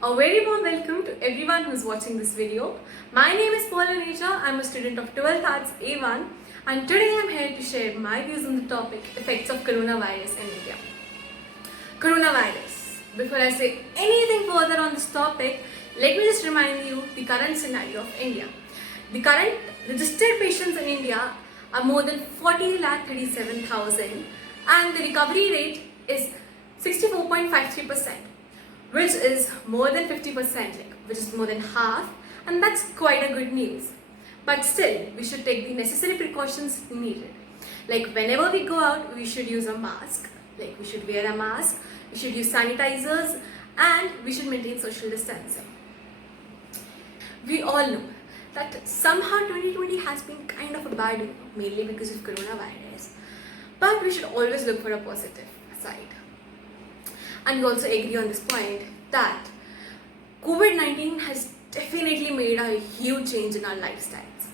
A very warm welcome to everyone who is watching this video. My name is Paula Neja. I'm a student of 12th Arts A1 and today I'm here to share my views on the topic effects of coronavirus in India. Coronavirus. Before I say anything further on this topic, let me just remind you the current scenario of India. The current registered patients in India are more than 40,37,000 and the recovery rate is 64.53%, which is more than 50%, which is more than half, and that's quite a good news. But still, we should take the necessary precautions needed. Like whenever we go out, we should use a mask, we should wear a mask, we should use sanitizers, and we should maintain social distancing. We all know that somehow 2020 has been kind of a bad year, mainly because of coronavirus. But we should always look for a positive side. And we also agree on this point that COVID-19 has definitely made a huge change in our lifestyles.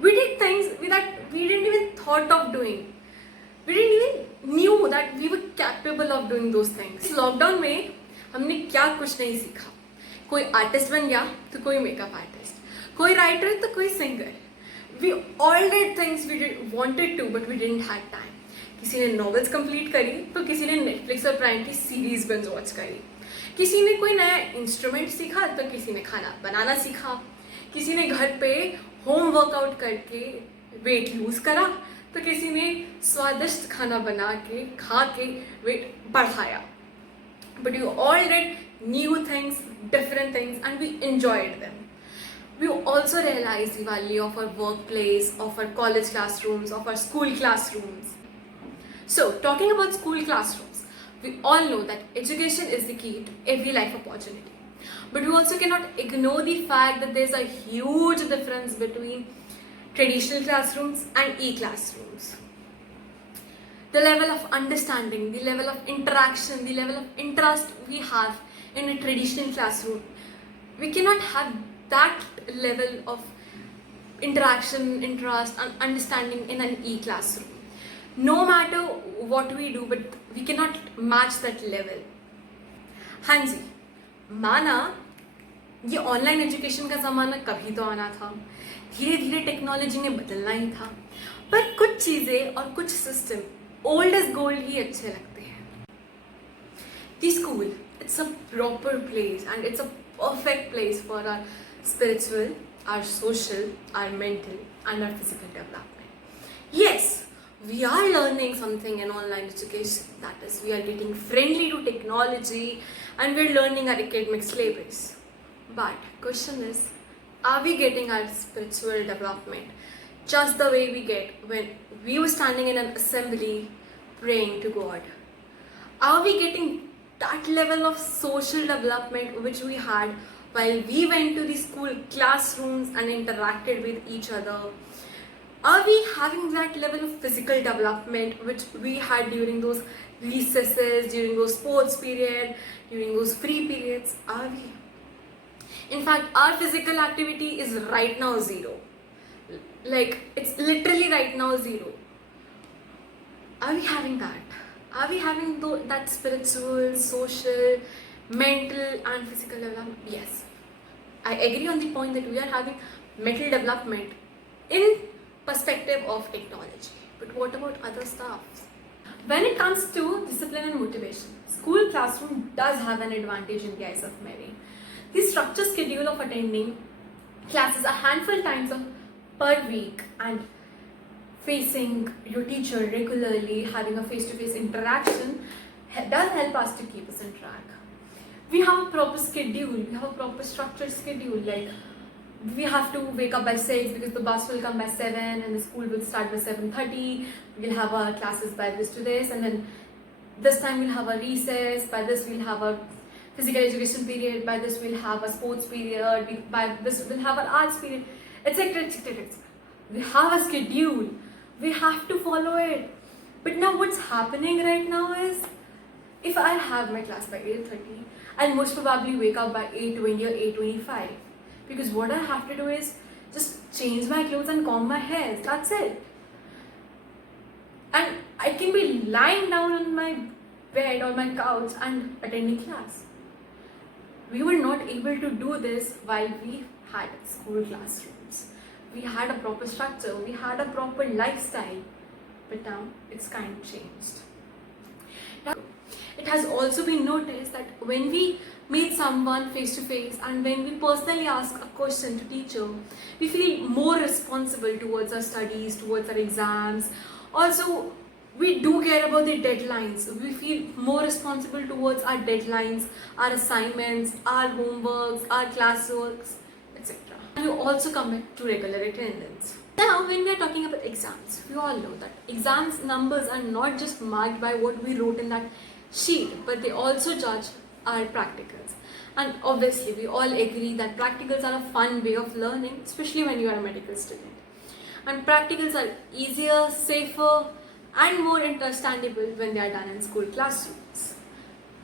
We did things that we didn't even thought of doing. We didn't even knew that we were capable of doing those things. इस lockdown में हमने क्या कुछ नहीं सीखा. कोई artist बन गया तो कोई मेकअप आर्टिस्ट, कोई राइटर तो कोई singer. We all did things we wanted to, but we didn't have time. किसी ने नॉवेल्स कंप्लीट करी तो किसी ने नेटफ्लिक्स और प्राइम की सीरीज बिंज वॉच करी. किसी ने कोई नया इंस्ट्रूमेंट सीखा तो किसी ने खाना बनाना सीखा. किसी ने घर पे होम वर्कआउट करके वेट लूज करा तो किसी ने स्वादिष्ट खाना बना के खा के वेट बढ़ाया. But you all did new things, different things, and we enjoyed them. We also realized the value of our workplace, of our college classrooms, of our school classrooms. So, talking about school classrooms, we all know that education is the key to every life opportunity. But we also cannot ignore the fact that there's a huge difference between traditional classrooms and e-classrooms. The level of understanding, the level of interaction, the level of interest we have in a traditional classroom, we cannot have that level of interaction, interest and understanding in an e-classroom. No matter what we do, but we cannot match that level. हाँ जी, माना ये online education का ज़माना कभी तो आना था, धीरे धीरे टेक्नोलॉजी ने बदलना ही था, पर कुछ चीज़ें और कुछ सिस्टम ओल्ड एज गोल्ड ही अच्छे लगते हैं. The school, it's a proper place and it's a perfect place for our spiritual, our social, our mental and our physical development. Yes, we are learning something in online education, that is we are getting friendly to technology and we are learning our academic syllabus. But question is, are we getting our spiritual development just the way we get when we were standing in an assembly praying to God? Are we getting that level of social development which we had while we went to the school classrooms and interacted with each other? Are we having that level of physical development which we had during those recesses, during those sports period, during those free periods? Are we? In fact, our physical activity is right now zero. It's literally right now zero. Are we having that? Are we having that spiritual, social, mental and physical development? Yes. I agree on the point that we are having mental development in perspective of technology. But what about other stuff? When it comes to discipline and motivation, school classroom does have an advantage in the eyes of many. The structured schedule of attending classes a handful times per week and facing your teacher regularly, having a face-to-face interaction does help us to keep us on track. We have a proper schedule, we have a proper structured schedule, we have to wake up by 6 because the bus will come by 7 and the school will start by 7:30. We'll have our classes by this to this, and then this time we'll have a recess, by this we'll have a physical education period, by this we'll have a sports period, by this we'll have an arts period, etc, etc, etc. We have a schedule, we have to follow it. But now what's happening right now is, if I have my class by 8:30, I'll most probably wake up by 8:20 or 8:25. Because what I have to do is just change my clothes and comb my hair. That's it. And I can be lying down on my bed or my couch and attending class. we were not able to do this while we had school classrooms. We had a proper structure, we had a proper lifestyle, but now it's kind of changed. Now, it has also been noticed that when we meet someone face to face and when we personally ask a question to teacher, we feel more responsible towards our studies, towards our exams. Also, we do care about the deadlines. We feel more responsible towards our deadlines, our assignments, our homeworks, our classworks, etc. And you also come back to regular attendance. Now, when we are talking about exams, we all know that exams numbers are not just marked by what we wrote in that sheet, but they also judge our practicals. And obviously, we all agree that practicals are a fun way of learning, especially when you are a medical student. And practicals are easier, safer, and more understandable when they are done in school classrooms.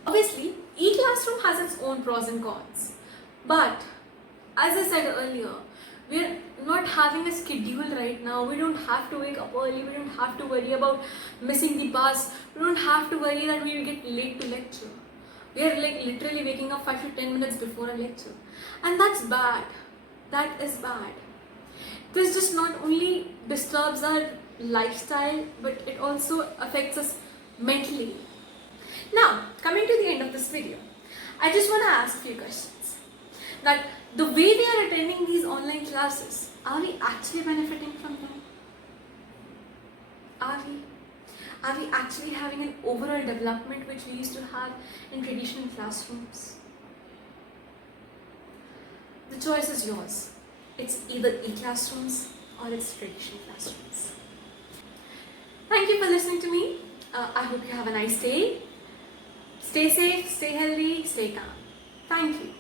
Obviously, each classroom has its own pros and cons. But as I said earlier, we are not having a schedule right now. We don't have to wake up early. We don't have to worry about missing the bus. We don't have to worry that we will get late to lecture. We are like literally waking up 5 to 10 minutes before a lecture. And that's bad. That is bad. This just not only disturbs our lifestyle, but it also affects us mentally. Now, coming to the end of this video, I just want to ask a few questions. That the way we are attending these online classes, are we actually benefiting from them? Are we? Are we actually having an overall development which we used to have in traditional classrooms? The choice is yours. It's either e-classrooms or it's traditional classrooms. Thank you for listening to me. I hope you have a nice day. Stay safe, stay healthy, stay calm. Thank you.